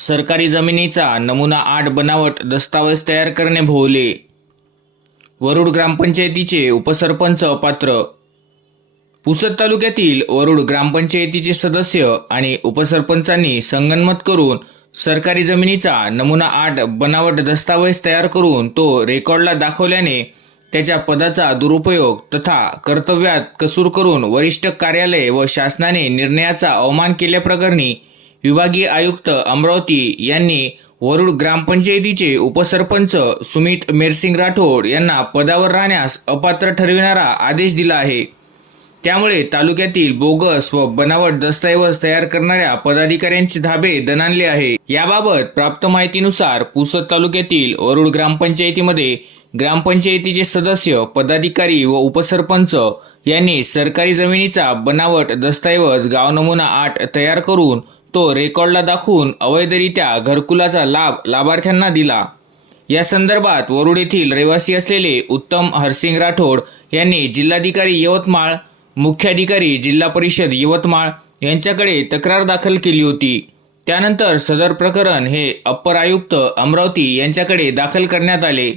सरकारी जमिनीचा नमुना आठ बनावट दस्तावेज तयार करणे भोवले. वरुड ग्रामपंचायतीचे उपसरपंच अपात्र. पुसद तालुक्यातील वरुड ग्रामपंचायतीचे सदस्य आणि उपसरपंचांनी संगनमत करून सरकारी जमिनीचा नमुना आठ बनावट दस्तावेज तयार करून तो रेकॉर्डला दाखवल्याने त्याच्या पदाचा दुरुपयोग तथा कर्तव्यात कसूर करून वरिष्ठ कार्यालय व शासनाने निर्णयाचा अवमान केल्याप्रकरणी विभागीय आयुक्त अमरावती यांनी वरुड ग्रामपंचायतीचे उपसरपंच सुमित मेरसिंग राठोड यांना पदावर राहण्यास अपात्र ठरविणारा आदेश दिला आहे. त्यामुळे तालुक्यातील बोगस व बनावट दस्तऐवज तयार करणाऱ्या पदाधिकाऱ्यांचे धाबे दणाणले आहे. याबाबत प्राप्त माहितीनुसार पुसद तालुक्यातील वरुड ग्रामपंचायतीमध्ये ग्रामपंचायतीचे सदस्य पदाधिकारी व उपसरपंच यांनी सरकारी जमिनीचा बनावट दस्तऐवज गाव नमुना आठ तयार करून तो रेकॉर्डला दाखवून अवैधरित्या घरकुलाचा लाभ लाभार्थ्यांना दिला. या संदर्भात वरुड येथील रहिवासी असलेले उत्तम हरसिंग राठोड यांनी जिल्हाधिकारी यवतमाळ मुख्याधिकारी जिल्हा परिषद यवतमाळ यांच्याकडे तक्रार दाखल केली होती. त्यानंतर सदर प्रकरण हे अप्पर आयुक्त अमरावती यांच्याकडे दाखल करण्यात आले.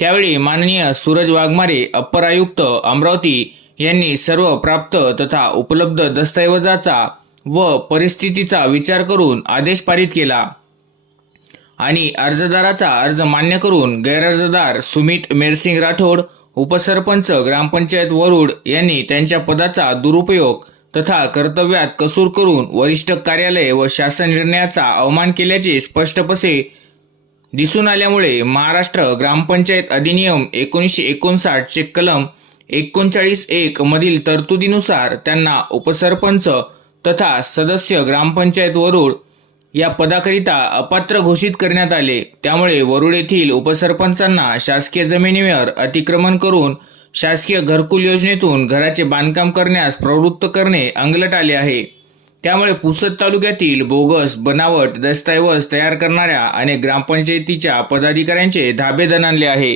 त्यावेळी माननीय सूरज वाघमारे अप्पर आयुक्त अमरावती यांनी सर्व प्राप्त तथा उपलब्ध दस्तऐवजाचा व परिस्थितीचा विचार करून आदेश पारित केला. आणि अर्जदाराचा अर्ज मान्य करून गैरअर्जदार सुमित मेरसिंग राठोड उपसरपंच ग्रामपंचायत वरुड यांनी त्यांच्या पदाचा दुरुपयोग तथा कर्तव्यात कसूर करून वरिष्ठ कार्यालय व शासन निर्णयाचा अवमान केल्याचे स्पष्टपसे दिसून आल्यामुळे महाराष्ट्र ग्रामपंचायत अधिनियम एकोणीसशे एकोणसाठ चे कलम एकोणचाळीस एक मधील तरतुदीनुसार त्यांना उपसरपंच तथा सदस्य ग्रामपंचायत वरुड या पदाकरिता अपात्र घोषित करण्यात आले. त्यामुळे वरुड येथील उपसरपंचांना शासकीय जमिनीवर अतिक्रमण करून शासकीय घरकुल योजनेतून घराचे बांधकाम करण्यास प्रवृत्त करणे अंगलट आले आहे. त्यामुळे पुसद तालुक्यातील बोगस बनावट दस्तऐवज तयार करणाऱ्या अनेक ग्रामपंचायतीच्या पदाधिकाऱ्यांचे धाबे दणाणले आहे.